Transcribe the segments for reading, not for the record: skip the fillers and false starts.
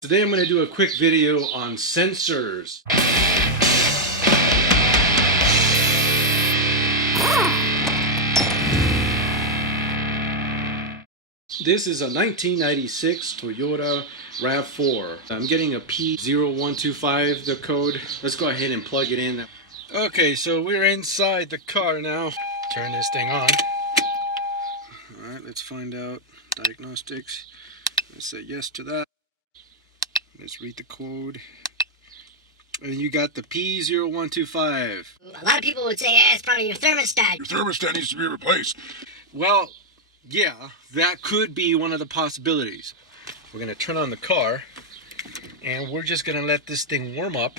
Today I'm going to do a quick video on sensors. This is a 1996 Toyota Rav4. I'm getting a P0125, the code. Let's go ahead and plug it in. Okay, so we're inside the car now. Turn this thing on. Alright, let's find out. Diagnostics. Let's say yes to that. Let's read the code. And you got the P0125. A lot of people would say, yeah, it's probably your thermostat. Your thermostat needs to be replaced. Well, yeah, that could be one of the possibilities. We're going to turn on the car, and we're just going to let this thing warm up.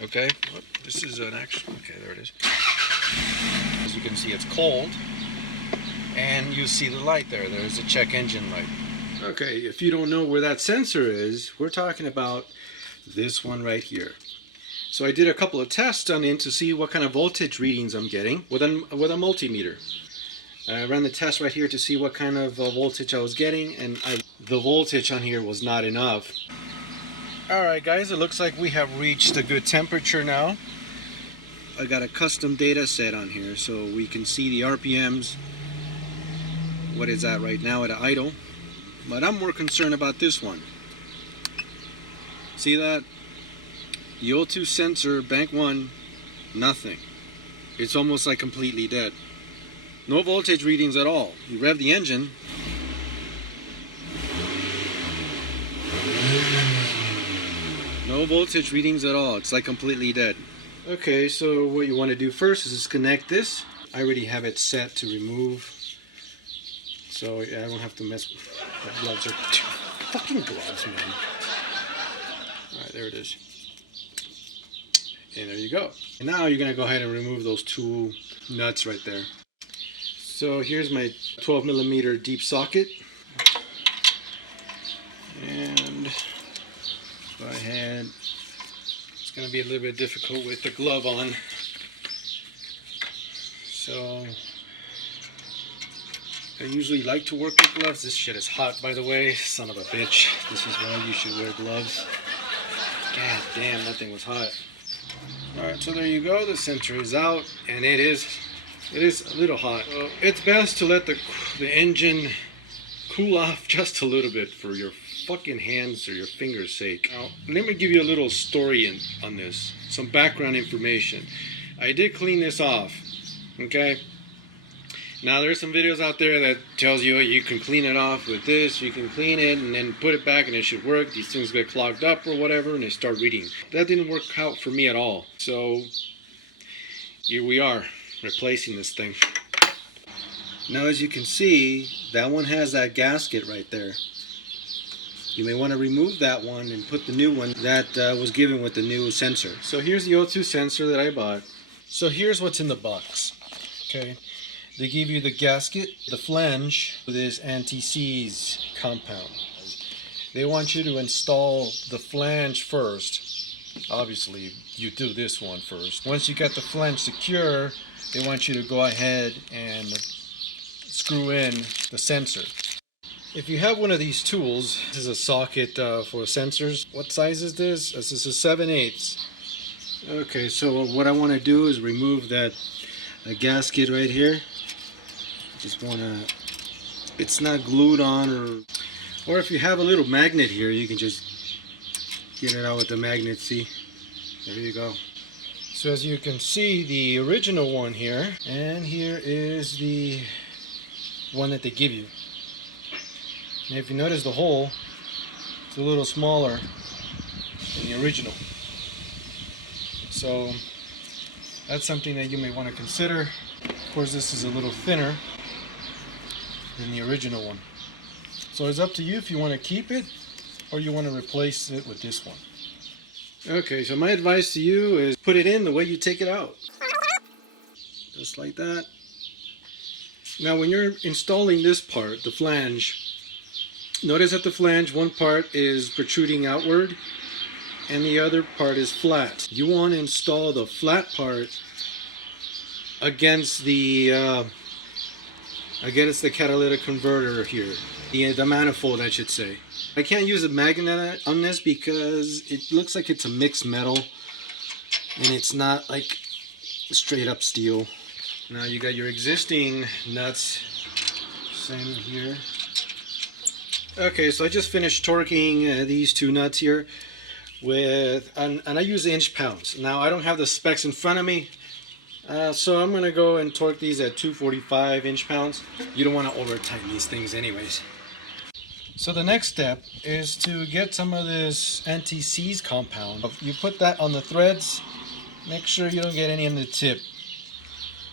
Okay, oh, this is an actual, okay, there it is. As you can see, it's cold, and you see the light there. There's a check engine light. Okay, if you don't know where that sensor is, we're talking about this one right here. So I did a couple of tests on it to see what kind of voltage readings I'm getting with a multimeter. I ran the test right here to see what kind of voltage I was getting, and the voltage on here was not enough. Alright guys, it looks like we have reached a good temperature now. I got a custom data set on here so we can see the RPMs. What is that right now at idle? But I'm more concerned about this one. See that? The O2 sensor, bank 1, nothing. It's almost like completely dead. No voltage readings at all. You rev the engine. No voltage readings at all. It's like completely dead. Okay, so what you want to do first is disconnect this. I already have it set to remove. So I don't have to mess with the gloves. Are fucking gloves, man. Alright, there it is. And there you go. And now you're going to go ahead and remove those two nuts right there. So here's my 12mm deep socket. And go ahead. It's going to be a little bit difficult with the glove on. So I usually like to work with gloves. This shit is hot, by the way. Son of a bitch. This is why you should wear gloves. God damn, that thing was hot. Alright, so there you go. The sensor is out, and it is a little hot. So it's best to let the engine cool off just a little bit for your fucking hands or your fingers' sake. Now, let me give you a little story on this. Some background information. I did clean this off. Okay? Now there's some videos out there that tells you you can clean it off with this, you can clean it and then put it back and it should work. These things get clogged up or whatever and they start reading. That didn't work out for me at all. So here we are, replacing this thing. Now as you can see, that one has that gasket right there. You may want to remove that one and put the new one that was given with the new sensor. So here's the O2 sensor that I bought. So here's what's in the box. Okay. They give you the gasket, the flange, this anti-seize compound. They want you to install the flange first. Obviously, you do this one first. Once you get the flange secure, they want you to go ahead and screw in the sensor. If you have one of these tools, this is a socket for sensors. What size is this? This is a 7/8. Okay, so what I want to do is remove that gasket right here. Just want to, it's not glued on, or if you have a little magnet here, you can just get it out with the magnet. See, there you go. So as you can see, the original one here, and here is the one that they give you. And if you notice, the hole, it's a little smaller than the original. So that's something that you may want to consider. Of course, this is a little thinner than the original one. So it's up to you if you want to keep it or you want to replace it with this one. Okay, so my advice to you is put it in the way you take it out. Just like that. Now when you're installing this part, the flange, notice that the flange, one part is protruding outward and the other part is flat. You want to install the flat part against the Again, it's the catalytic converter here. The manifold, I should say. I can't use a magnet on this because it looks like it's a mixed metal. And it's not like straight up steel. Now you got your existing nuts. Same here. Okay, so I just finished torquing these two nuts here with, and I use inch pounds. Now I don't have the specs in front of me, so I'm gonna go and torque these at 245 inch pounds. You don't want to over tighten these things anyways. So the next step is to get some of this anti-seize compound. You put that on the threads. Make sure you don't get any in the tip.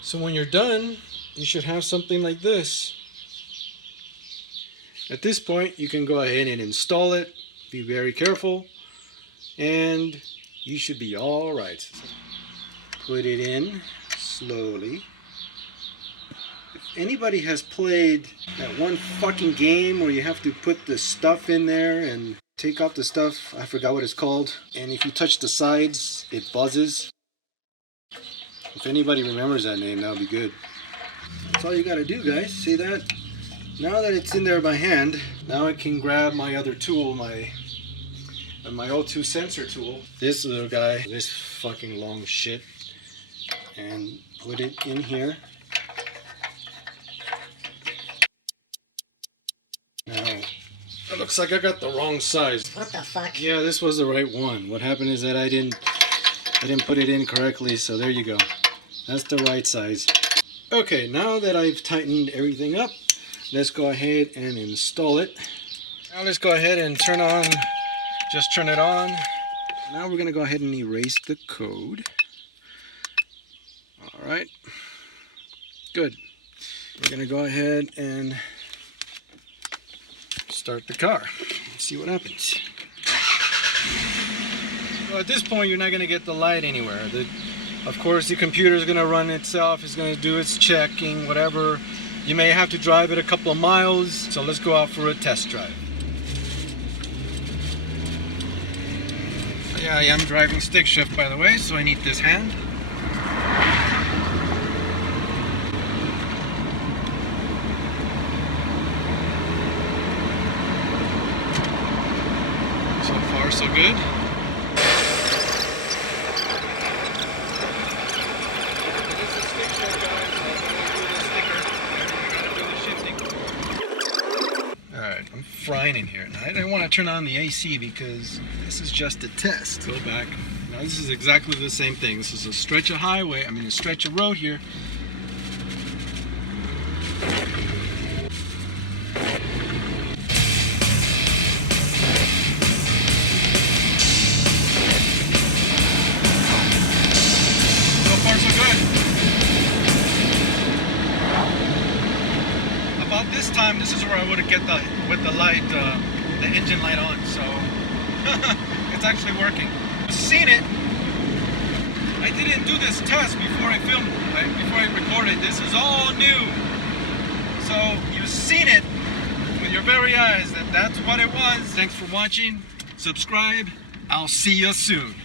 So when you're done, you should have something like this. At this point, you can go ahead and install it. Be very careful, and you should be all right. Put it in slowly. If anybody has played that one fucking game where you have to put the stuff in there and take off the stuff, I forgot what it's called, and if you touch the sides, it buzzes. If anybody remembers that name, that would be good. That's all you gotta do, guys. See that? Now that it's in there by hand, now I can grab my other tool, my O2 sensor tool. This little guy, this fucking long shit, and put it in here. Now, it looks like I got the wrong size. What the fuck? Yeah, this was the right one. What happened is that I didn't put it in correctly, so there you go. That's the right size. Okay, now that I've tightened everything up, let's go ahead and install it. Now let's go ahead and turn it on. Now we're gonna go ahead and erase the code. All right, good. We're gonna go ahead and start the car. Let's see what happens. So at this point, you're not gonna get the light anywhere. Of course, the computer is gonna run itself. It's gonna do its checking, whatever. You may have to drive it a couple of miles. So let's go out for a test drive. Yeah, I am driving stick shift, by the way, so I need this hand. So far, so good. I'm frying in here. Now, I didn't want to turn on the AC because this is just a test. Go back. Now this is exactly the same thing. This is a stretch of highway, a stretch of road here. So far so good. About this time, this is where I would have get with the light, the engine light on. So it's actually working. You've seen it. I didn't do this test before I filmed, before I recorded. This is all new. So you've seen it with your very eyes that that's what it was. Thanks for watching. Subscribe. I'll see you soon.